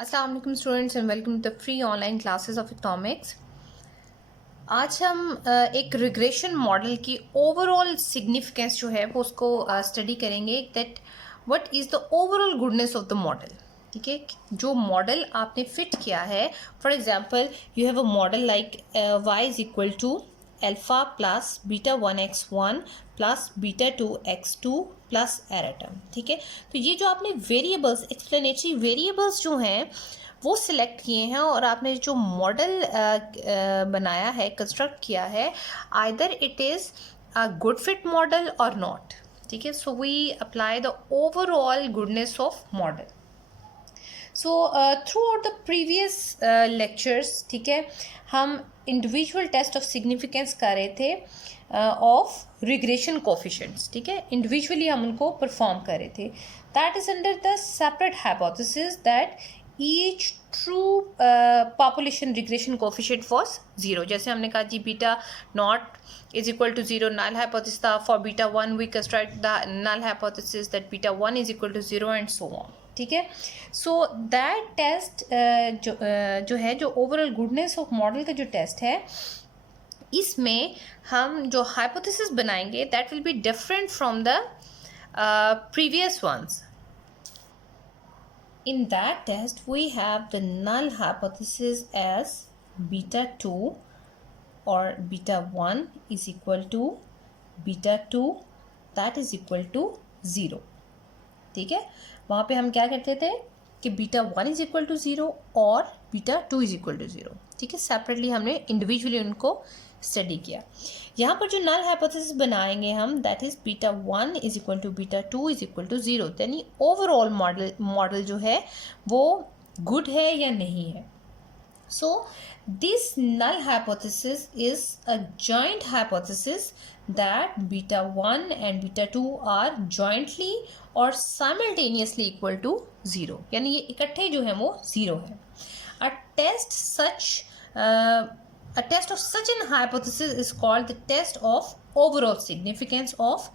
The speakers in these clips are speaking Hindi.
अस्सलाम वालेकुम students and welcome to the free online classes of economics. आज हम एक रिग्रेशन मॉडल की ओवरऑल सिग्निफिकेंस जो है वो उसको स्टडी करेंगे that what is the overall goodness of the model. ठीक है, जो मॉडल आपने फिट किया है, for example you have a model like y is equal to alpha plus beta 1x1 plus beta 2x2 plus error term. ठीक है, तो ये जो आपने वेरिएबल्स, एक्सप्लेनेटरी वेरिएबल्स जो हैं वो सिलेक्ट किए हैं और आपने जो मॉडल बनाया है, कंस्ट्रक्ट किया है, either it is a good fit model और नॉट। ठीक है, so we apply the overall goodness of model. So throughout the previous lectures, ठीक है, हम इंडिविजुअल टेस्ट ऑफ सिग्निफिकेंस कर रहे थे ऑफ रिग्रेशन कोफिशिएंट्स। ठीक है, इंडिविजुअली हम उनको परफॉर्म कर रहे थे। That is under the separate hypothesis that each true population regression coefficient was zero. जैसे हमने कहा जी beta naught is equal to zero, null hypothesis था। For beta one we construct the null hypothesis that beta one is equal to zero and so on. ठीक है, सो दैट टेस्ट जो है, जो ओवरऑल गुडनेस ऑफ मॉडल का जो टेस्ट है, इसमें हम जो हाइपोथेसिस बनाएंगे that will be different from the previous ones. In that test, we have the null hypothesis as beta 2 or beta 1 is equal to beta 2 that is equal to 0. ठीक है, वहाँ पे हम क्या करते थे कि बीटा 1 इज इक्वल टू 0 और बीटा 2 इज इक्वल टू 0. ठीक है, सेपरेटली हमने इंडिविजुअली उनको स्टडी किया. यहाँ पर जो नल हाइपोथेसिस बनाएंगे हम, that is beta 1 is equal to beta 2 is equal to 0. यानी ओवरऑल मॉडल जो है वो गुड है या नहीं है. So this null hypothesis is a joint hypothesis that beta 1 and beta 2 are jointly or simultaneously equal to 0. यानी ये इकट्ठे जो हैं वो 0 है. A test of such an hypothesis is called the test of overall significance of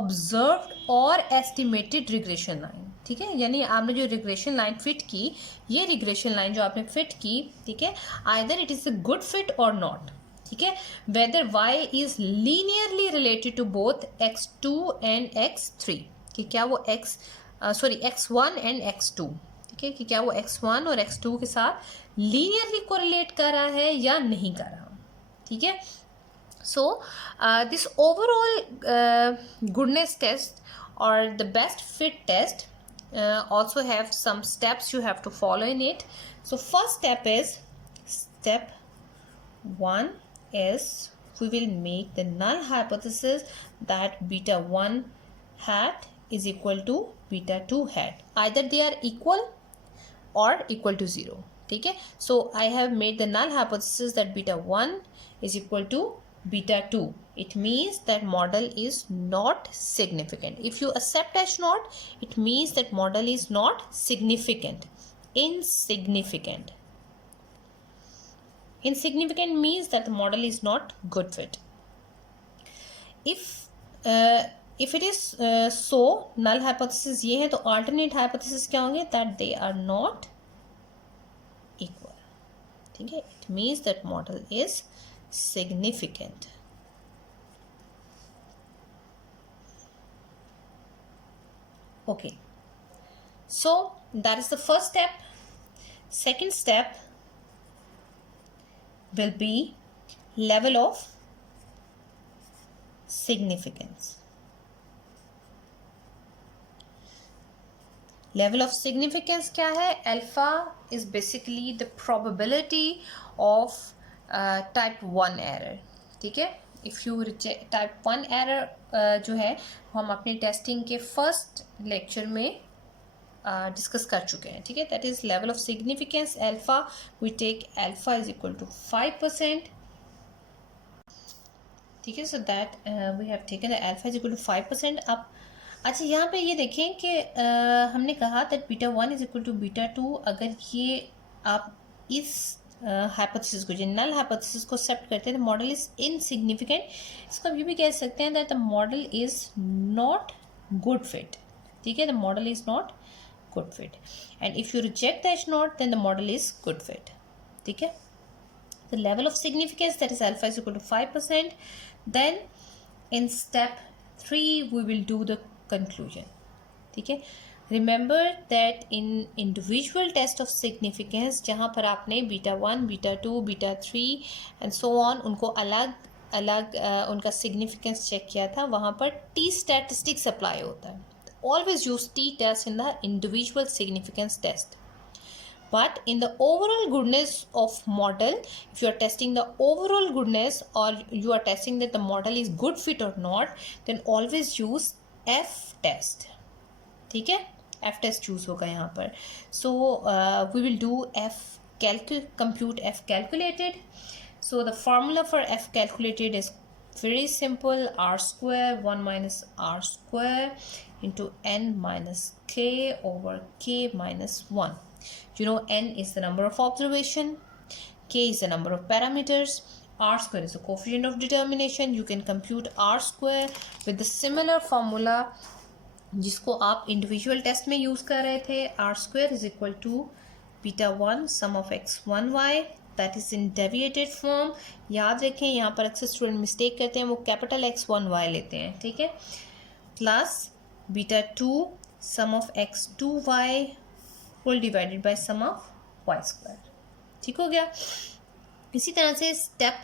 observed or estimated regression line. ठीक है, यानी आपने जो रिग्रेशन लाइन फिट की, ये रिग्रेशन लाइन जो आपने फिट की, ठीक है, either it is a good fit और नॉट. ठीक है, whether y is linearly related to both x2 and x3. कि क्या वो x1 एंड x2, ठीक है, कि क्या वो x1 और x2 के साथ लीनियरली कोरिलेट कर रहा है या नहीं कर रहा. ठीक है, so this overall goodness test or the best fit test also have some steps you have to follow in it. So first step is, step 1 is we will make the null hypothesis that beta 1 hat is equal to beta 2 hat. Either they are equal or equal to 0. ठीक है, so I have made the null hypothesis that beta 1 is equal to beta 2. It means that model is not significant. If you accept as not, it means that model is not significant. Insignificant. Insignificant means that the model is not good fit. If it is so, null hypothesis ये है, तो alternate hypothesis क्या होंगे? That they are not equal. ठीक है, it means that model is significant. Okay, so that is the first step. Second step will be level of significance. Level of significance क्या है? Alpha is basically the probability of type 1 error. ठीक है, if you reject type 1 error जो है हम अपने टेस्टिंग के फर्स्ट लेक्चर में डिस्कस कर चुके हैं. ठीक है, that is level of significance alpha. We take alpha is equal to 5%. ठीक है, so that we have taken alpha is equal to 5%. अब अच्छा, यहाँ पे ये देखें कि हमने कहा that beta 1 is equal to beta 2. अगर ये आप इस हाइपोथेसिस को, जो नल हाइपोथेसिस को एक्सेप्ट करते हैं, तो मॉडल इज इनसिग्निफिकेंट. इसको हम ये भी कह सकते हैं that the model is not good fit. ठीक है, the model is not good fit. And if you reject the H naught, then the model is good fit. ठीक है? The level of significance, that is alpha is equal to 5%. Then in step 3 we will do the conclusion. ठीक है? Remember that in individual test of significance, जहाँ पर आपने beta 1, beta 2, beta 3 and so on उनको अलग अलग उनका significance चेक किया था, वहाँ पर T statistics apply होता है. Always use T test in the individual significance test. But in the overall goodness of model, if you are testing the overall goodness or you are testing that the model is good fit or not, then always use F test. ठीक है? F test choose होगा यहाँ पर. So we will do compute F calculated. So the formula for F calculated is very simple. R square 1 minus R square into n minus k over k minus 1. You know, n is the number of observation, k is the number of parameters, r square is the coefficient of determination. You can compute r square with the similar formula जिसको आप इंडिविजुअल टेस्ट में यूज़ कर रहे थे. r square is equal to beta 1 sum of x1y, that is in deviated form. याद रखें, यहाँ पर अक्सर स्टूडेंट मिस्टेक करते हैं, वो कैपिटल x1y लेते हैं. ठीक है? Plus beta 2 sum of x2y whole divided by sum of y square. ठीक हो गया? इसी तरह से स्टेप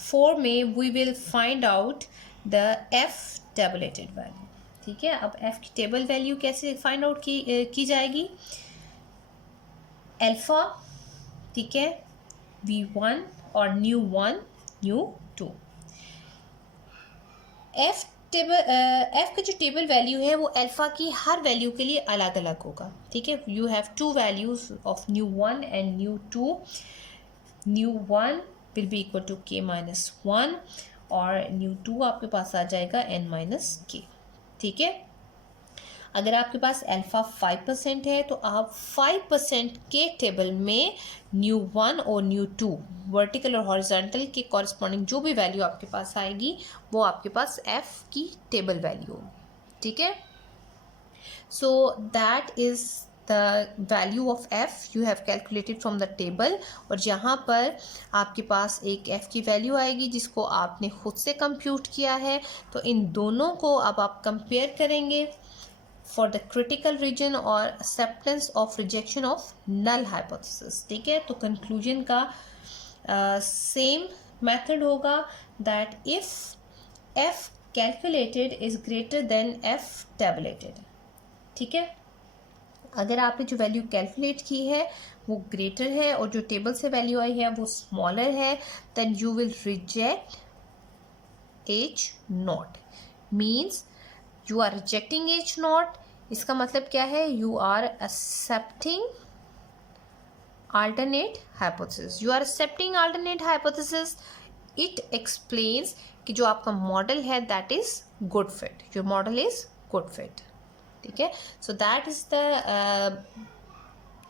4 में we will find out the F tabulated value. ठीक है? अब एफ की टेबल वैल्यू कैसे फाइंड आउट की जाएगी? अल्फा, ठीक है, v1 और न्यू 1 न्यू 2. एफ का जो टेबल वैल्यू है वो अल्फा की हर वैल्यू के लिए अलग अलग होगा. ठीक है? You have two values of nu 1 and nu 2. Nu 1 will be equal to k minus 1 और न्यू 2 आपके पास आ जाएगा n माइनस k. ठीक है? अगर आपके पास अल्फा 5% है तो आप 5% के टेबल में न्यू 1 और न्यू 2 वर्टिकल और हॉरिजॉन्टल के कॉरस्पॉन्डिंग जो भी वैल्यू आपके पास आएगी वो आपके पास एफ की टेबल वैल्यू होगी. ठीक है? So that is the value of F you have calculated from the table. और जहाँ पर आपके पास एक एफ की वैल्यू आएगी जिसको आपने खुद से कंप्यूट किया है, तो इन दोनों को अब आप कंपेयर करेंगे for the critical region or acceptance of rejection of null hypothesis. ठीक है? तो conclusion का same method होगा that if f calculated is greater than f tabulated. ठीक है? अगर आपने जो वैल्यू कैलकुलेट की है वो ग्रेटर है और जो टेबल से वैल्यू आई है वो स्मॉलर है, then you will reject h naught. Means you are rejecting h naught. इसका मतलब क्या है? You are accepting alternate hypothesis. You are accepting alternate hypothesis. It explains कि जो आपका मॉडल है that is good fit. Your model is good fit. ठीक है? So that is the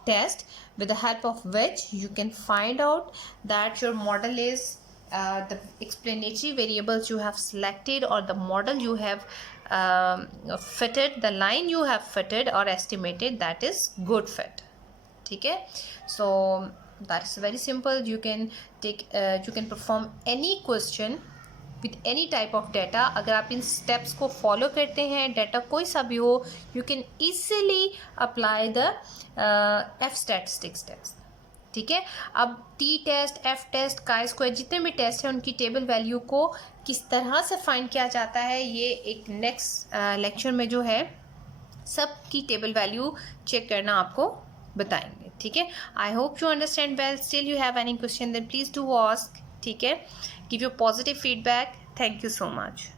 test with the help of which you can find out that your model is the explanatory variables you have selected or the model you have fitted, the line you have fitted or estimated, that is good fit. ठीक है? So that is very simple. You can take you can perform any question with any type of data. अगर आप इन steps को follow करते हैं, data कोई सा भी हो, you can easily apply the F statistics test. ठीक है? अब T test, F test, chi square जितने भी टेस्ट हैं उनकी टेबल वैल्यू को किस तरह से फाइंड किया जाता है ये एक नेक्स्ट लेक्चर में जो है सब की टेबल वैल्यू चेक करना आपको बताएंगे. ठीक है? I hope you understand well. Still you have any question then please do ask. ठीक है? Give your positive feedback. Thank you so much.